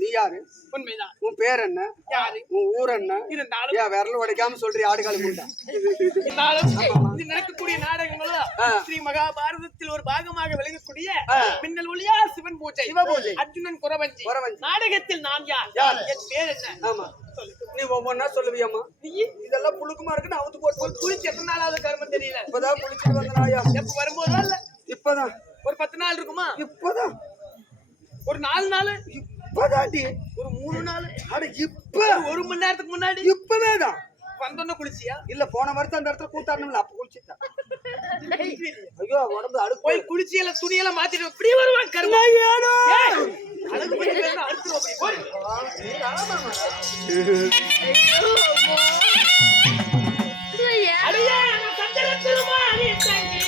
நீ யாரு? உண்மைதான். உன் பேர் என்ன? யாரு? உன் ஊர் என்ன? இருந்தாலும் ஏன் விரல் உடைக்காம சொல்றீ? ஆடுகாலு முண்டா. இருந்தாலும் இது நடக்கக்கூடிய நாடகங்களும் ஸ்ரீ மகாபாரதத்தில் ஒரு பாகமாக விளங்கக்கூடிய மின்னல் ஒளியா சிவன் பூஜை, அர்ஜுனன் குறவஞ்சி நாடகத்தில் நான் யார்? என் பேர் என்ன? ஆமா, நீ ஒவ்வொன்னா சொல்லுவியம்மா. நீ இதெல்லாம் புழுக்குமா இருக்குன்னு அவுத்து போட்டு குளிச்சு எத்தனை நாளாவது கர்மம் தெரியல. இப்பதான் குளிச்சுட்டு வந்த நாயா. எப்ப வரும்போதா இல்ல இப்பதான் ஒரு 10 நாள் இருக்குமா? இப்பதான் ஒரு 4 நாள், இப்பதாண்டி ஒரு 3 நாள். அட இப்ப 1 மணி நேரத்துக்கு முன்னாடி இப்பவேதான் வந்தோன்னு குளிச்சியா? இல்ல போன வருஷம் அந்த இடத்துல கூத்தாடணும்ல, அப்ப குளிச்சுட்டா. ஐயோ உடம்பு அழுக்கு. போய் குளிச்சி எல்லாம் துணியெல்லாம் மாத்திட்டு இப்படி வருவான் கர்மா. அழகு பண்ணி பேசுனா அழுத்துருவோம் அப்படி போய். அடியே நான் சந்தன திருமாரி தங்கி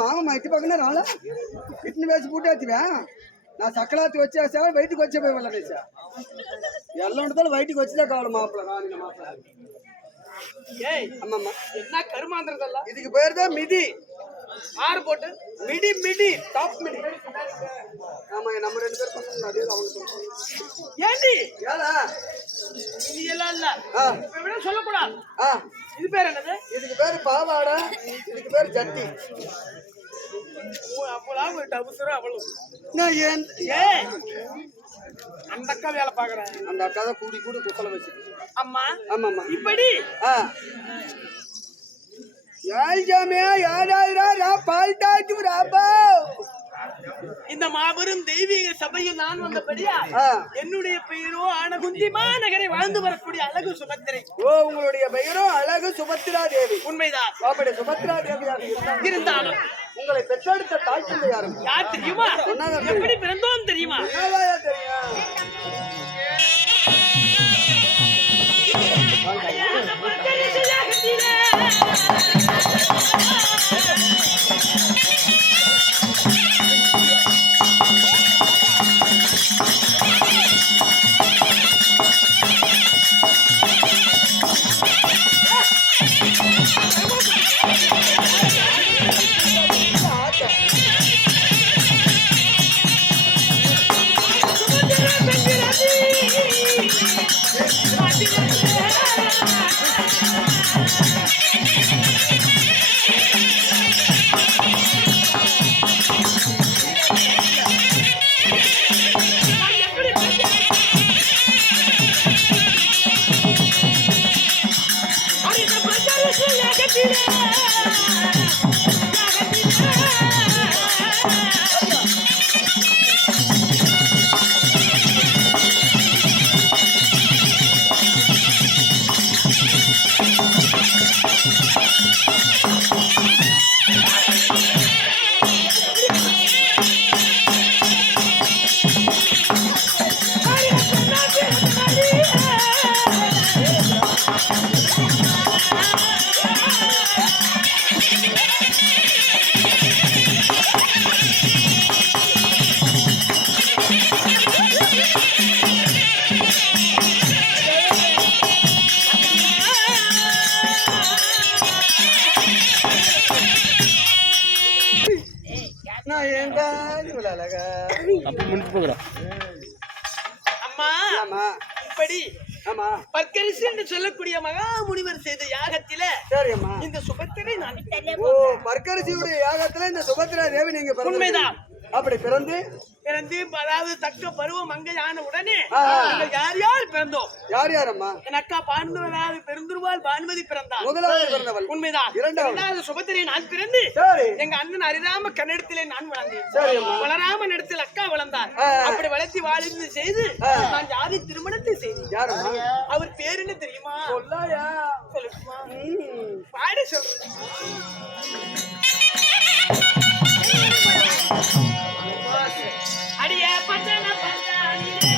మామ ఇంటి పక్కనే రాలా ఇట్ని వేసి పూటేతివా నా సక్కలాతి వచ్చేసా బయటికి వచ్చే వాళ్ళ వేసా ఎల్ల ఉండదు బయటికి వచ్చేదే కావాలి మాపల రాని మాపల ஏய் அம்மம்மா என்ன கருமாந்திரதல்ல இதுக்கு பேர் தான் மிதி ஆறு போட்டு மிடி மிடி டாப் மிடி ஆமா நம்ம ரெண்டு பேர் பசங்க அதே தான் அவங்க ஏண்டி ஏலா இது எல்லாம் இல்ல இப்ப சொல்ல கூடாது இது பேர் என்னது இதுக்கு பேர் பாவாடை இதுக்கு பேர் ஜட்டி அப்பலாம் ஒரு டபுசரா அவ்வளவு நான் ஏன் ஏய் அந்த அக்கா வேலை பாக்குறேன் அந்த அக்கா தான் கூடி கூடி குசல வச்சு அம்மா ஆமாம்மா இப்படி யார் ஜாமே யாராயிரா பால்டாட்டு ராபா இந்த மாபெரும் தெய்வீக சபையில் நான் வந்தபடியா என்னுடைய பெயரோ ஆனகுந்தி மாநகரை வாழ்ந்து வரக்கூடிய அழகு சுபத்திரை. ஓ உங்களுடைய பெயரோ அழகு சுபத்திரா தேவி. உண்மைதான். அப்படி சுபத்திரா தேவியாக இருந்தாலும் உங்களை பெற்றெடுத்த தாய் தந்தை யார் தெரியுமா? எப்படி பிறந்தோம் தெரியுமா? தெரியும் நான் ஏன்டா இவ்வளவு அழகா அம்மா ஆமா இப்படி ஆமா பற்கரிசி என்று சொல்லக்கூடிய மகா முனிவர் செய்த யாகத்தில சரி அம்மா இந்த சுபத்திரை நான் ஓ பர்கரிசியுடைய யாகத்துல இந்த சுபத்ரா தேவி நீங்க உண்மைதான் அப்படி பிறந்து அதாவது தக்க பருவம் மங்கையான உடனே யார் யார் பிறந்தோம் யார் யாரம்மா என் அக்கா பாண்டுவராது பெருந்துருவாள் பானுமதி பிறந்தாள் முதலாவது பிறந்தவள் உண்மைதான் இரண்டாவது சுபத்திரை நான் பிறந்து எங்க அண்ணன் அரிராம கண்ணிடத்திலே நான் வளர்ந்தேன் வளராம இடத்தில் அக்கா வளர்ந்தார் அப்படி வளர்த்தி வாழ்ந்து செய்து நான் ஜாதி திருமணத்தை செய்தேன் யாரம்மா அவர் பேர் என்ன தெரியுமா சொல்லாயா சொல்லுமா பாடி சொல்றேன் அடியே பச்சன பச்சானியே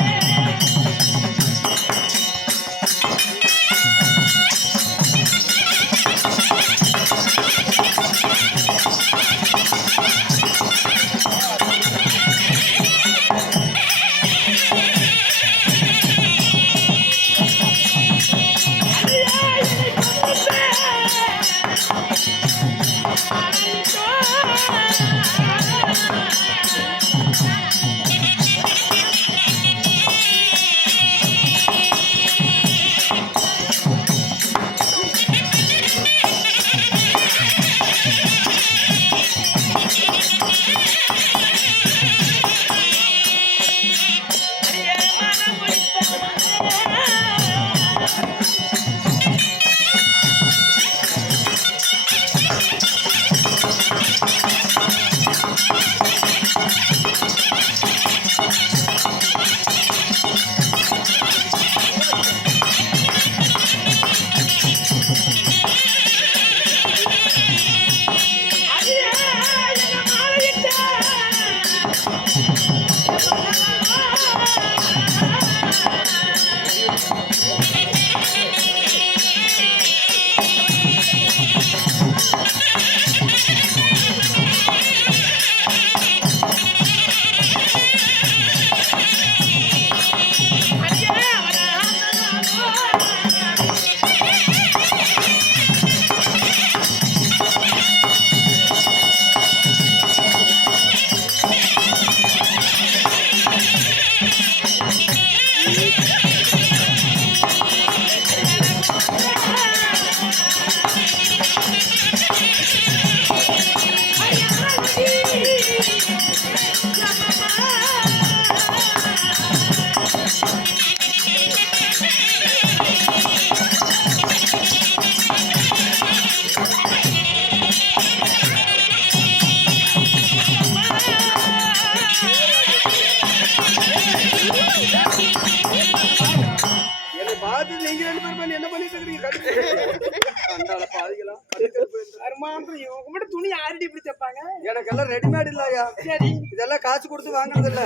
துணி ஆல்ரெடி இப்படி தைப்பாங்க. எனக்கெல்லாம் ரெடிமேட் இல்லையா? சரி, இதெல்லாம் காசு கொடுத்து வாங்குறது இல்ல.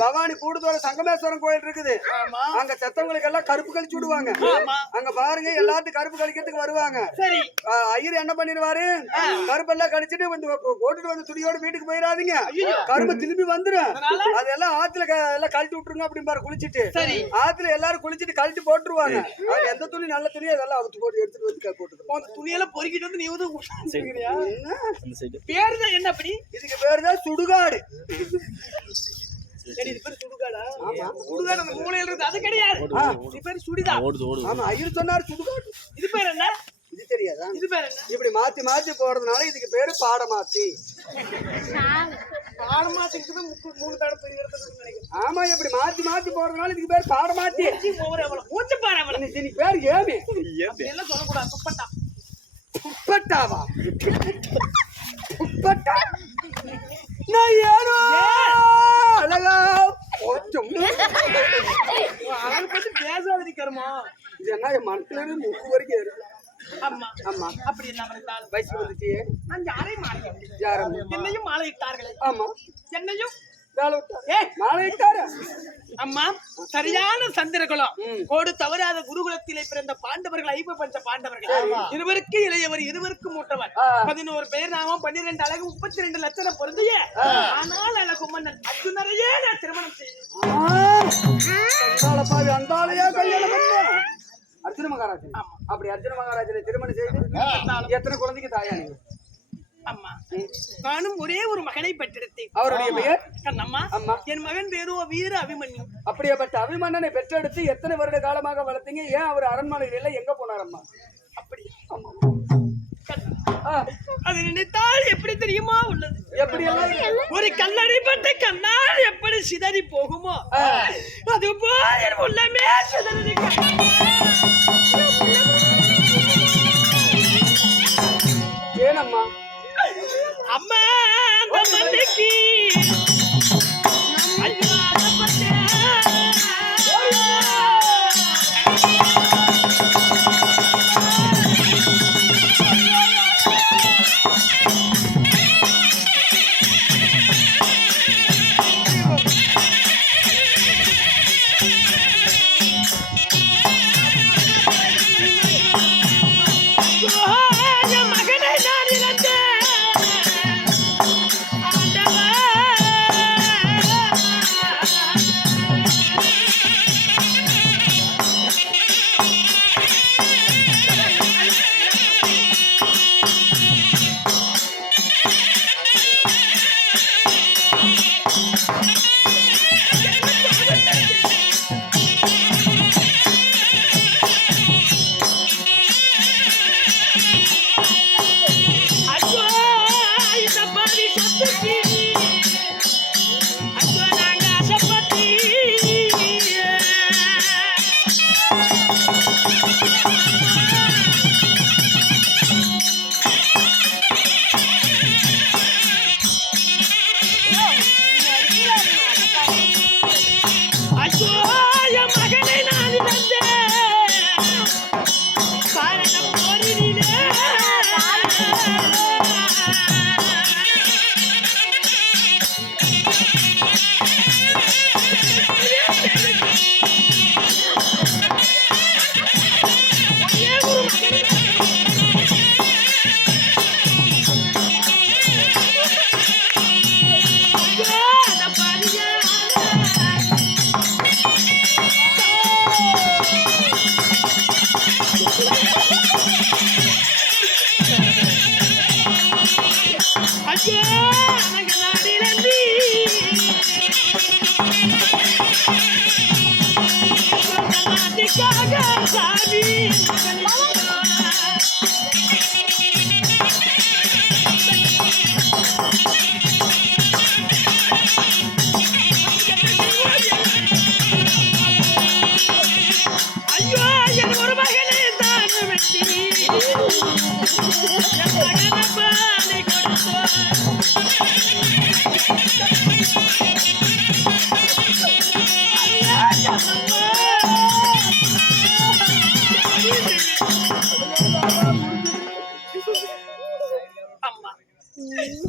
பவானி கூடுதோட சங்கமேஸ்வரம் கோயில் இருக்குது. அங்க செத்தவங்களுக்கு எல்லாம் கருப்பு கழிச்சு விடுவாங்க. அங்க பாருங்க, எல்லாத்துக்கும் கருப்பு கழிக்கிறதுக்கு வருவாங்க. சரி, ஐயர் என்ன பண்ணிடுவாரு, கருப்பெல்லாம் கழிச்சிட்டு வந்து போட்டுட்டு வந்து துணியோட வீட்டுக்கு போயிடாதீங்க, கரும்பு திரும்பி வந்துடும், அதெல்லாம் ஆத்துல எல்லாம் கழட்டி விட்டுருங்க அப்படிம்பாரு. குளிச்சுட்டு ஆத்துல எல்லாரும் குளிச்சுட்டு கழட்டி போட்டுருவாங்க. அது எந்த துணி நல்ல துணி அதெல்லாம் அவுத்து போட்டு எடுத்துட்டு வந்து போட்டு துணியெல்லாம் பொறுக்கிட்டு வந்து நீ வந்து பேரு தான் என்ன அப்படி? இதுக்கு பேருதான் சுடுகாடு. இது பேரு சுடுகாடா? சுடுகாடு அந்த மூலையில இருக்கு, அது கிடையாது. இது பேரு சுடிதான். ஆமா, ஐயர் சொன்னாரு சுடுகாடு. இது பேர் என்ன? இது தெரியாதா? இது பேர் என்ன? இப்படி மாத்தி மாத்தி போறதுனால இதுக்கு பேரு பாடமாத்தி. பாடமாத்திக்கு 3 தடவை பெரிய இடத்துக்கு நினைக்கிறேன். ஆமா, இப்படி மாத்தி மாத்தி போறதுனால இதுக்கு பேரு பாடமாத்தி. மூச்சு பாரு, இதுக்கு பேரு ஏமி. எல்லாம் சொல்லக்கூடாது. துப்பட்டா. துப்பட்டாவா? துப்பட்டா நான் யாரோ அழகா கொஞ்சம் அவளை பத்தி பேசாதடி கர்மா. இது என்ன என் மனசுல இருந்து முக்கு வரைக்கும் இருக்கு. ஆமா ஆமா, அப்படி என்ன பண்ணிட்டாலும் வயசு வந்துச்சு. நான் யாரையும் மாலை யாரும் என்னையும் மாலை இட்டார்களே. ஆமா, என்னையும் மாலை இட்டாரு. அம்மா, சரியான சந்திரகுலம் கோடு தவறாத குருகுலத்திலே பிறந்த பாண்டவர்கள் 5 பஞ்ச பாண்டவர்கள். இருவருக்கு இளையவர், இருவருக்கு மூட்டவர். 11 பேர் நாமம், 12 அழகு, 32 லட்சணம் பொருந்திய ஆனால் அழகு மன்னன் அர்ஜுனரையே நான் திருமணம் செய்தேன். அந்தாலையா கல்யாணம் பண்ண அர்ஜுன மகாராஜன். அப்படி அர்ஜுன மகாராஜனை திருமணம் செய்து எத்தனை குழந்தைக்கு தாயா? நீங்க அம்மா நானும் ஒரே ஒரு மகனை பெற்றெடுத்தேன். அவருடைய பெயர் கண்ணம்மா. அம்மா. என் மகன் பேரோ வீர அபிமன்யு. அப்படியேப்பட்ட அபிமன்னனை பெற்றெடுத்து எத்தனை வருட காலமாக வளர்த்தீங்க? ஏன் அவர் அரண்மனையில் இல்ல, எங்க போனாரம்மா? அப்படி ஆ, அது நினைத்தால் எப்படி தெரியுமா உள்ளது? எப்படி எல்லாம் ஒரு கல்லடிப்பட்ட கண்ணால் எப்படி சிதறி போகுமோ அது போல் என் உள்ளமே சிதறி. ஏனம்மா? அம்மா அந்த மண்ணுக்கு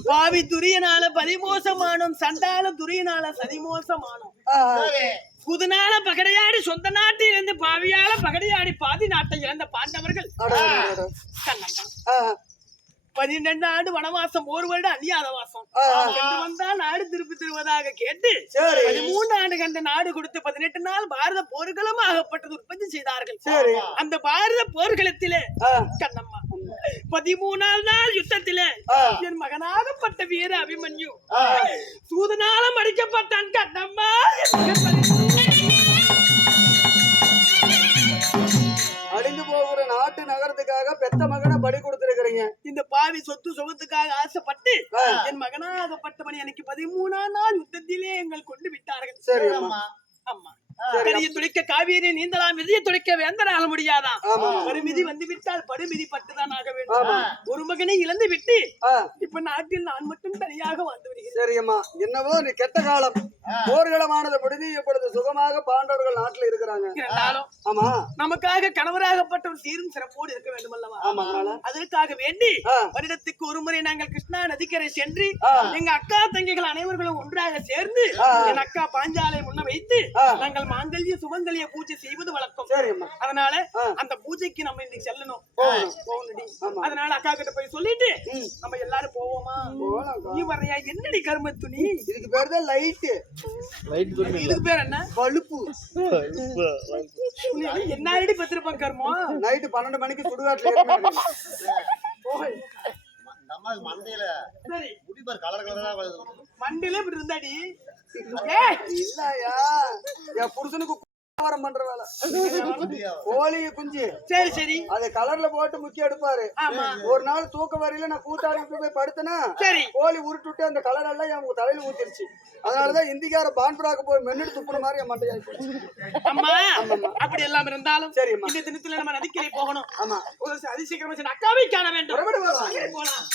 பாவி துரியனால பதிமோசமானோம், சண்டால துரியனால சதிமோசமானோம். புதுநாள பகடையாடி சொந்த நாட்டில் இருந்து பாவியால பகடையாடி பாதி நாட்டை இழந்த பாண்டவர்கள் 12 ஆண்டு வனவாசம், 1 வருடம் அந்நியாதவாசம் வந்தால் நாடு திருப்பி தருவதாக கேட்டு 13 ஆண்டு கண்ட நாடு கொடுத்து 18 நாள் பாரத போர்களும் ஆகப்பட்டது உற்பத்தி செய்தார்கள். அந்த பாரத போர்களத்திலே கண்ணம்மா 13ஆம் நாள் யுத்தத்திலே என் மகனாகப்பட்ட வீர அபிமன்யு சூதனாலம் அடிக்கப்பட்டான். கண்ணம்மா அழிந்து போகிற நாட்டு நகரத்துக்காக பெத்த மகனை பலி கொடுத்திருக்கிறீங்க. இந்த பாவி சொத்து சுகத்துக்காக ஆசைப்பட்டு என் மகனாகப்பட்டவனை எனக்கு 13ஆம் நாள் யுத்தத்திலே எங்கள் கொண்டு விட்டார்கள். சரி அம்மா. அம்மா கரையை துளைக்க காவேரி நீந்தலாம், விதியை துளைக்க வேந்தனால முடியாதான். ஒரு மிதி வந்து விட்டால் படுமிதி பட்டுதான் ஆக வேண்டும். ஒரு மகனை இழந்து விட்டு இப்ப நாட்டில் நான் மட்டும் தனியாக வந்து விடுகிறேன். சரியம்மா, என்னவோ நீ கெட்ட காலம் போர்களமானது முடிந்து இப்பொழுது சுகமாக பாண்டவர்கள் நாட்டில் இருக்கிறாங்க. ஆமா, நமக்காக கணவராகப்பட்டவர் சீரும் சிறப்போடு இருக்க வேண்டும் அல்லவா? அதற்காக வேண்டி வருடத்துக்கு ஒரு முறை நாங்கள் கிருஷ்ணா நதிக்கரை சென்று எங்க அக்கா தங்கைகள் அனைவர்களும் ஒன்றாக சேர்ந்து என் அக்கா பாஞ்சாலை முன்ன வைத்து நாங்கள் மாங்கல்ய சுமங்கல்ய பூஜை செய்வது வழக்கம். அதனால அந்த பூஜைக்கு நம்ம இன்னைக்கு செல்லணும். அதனால அக்கா கிட்ட போய் சொல்லிட்டு நம்ம எல்லாரும் போவோமா? நீ வரையா? என்னடி கரும துணி? இதுக்கு பேர் தான் லைட். இதுக்கு பேர் என்ன? பழுப்பு. என்ன அடி பத்திருப்பான் கர்மம்? நைட்டு 12 மணிக்கு சுடுகாட்டுல நம்ம மண்டையில சரி முடிபார் கலர் கலரா வருது. மண்டில இப்படி இருந்தாடி இல்லையா என் புருஷனுக்கு வியாபாரம் பண்ற வேலை கோழி குஞ்சு சரி சரி அது கலர்ல போட்டு முக்கிய எடுப்பாரு. ஆமா ஒரு நாள் தூக்க வரையில நான் கூத்தாடி போய் படுத்தனா சரி கோழி உருட்டு விட்டு அந்த கலர் எல்லாம் என் தலையில ஊத்திருச்சு. அதனாலதான் இந்திக்கார பான்புராக்கு போய் மென்னு துப்புன மாதிரி என் மண்டையாய் போச்சு. அம்மா அப்படி எல்லாம் இருந்தாலும் சரிம்மா. இந்த தினத்துல நம்ம நதிக்கரை போகணும். ஆமா ஒரு அதிசீக்கிரமா சென்று அக்காவை காண வேண்டும். புறப்படு போலாம். போலாம்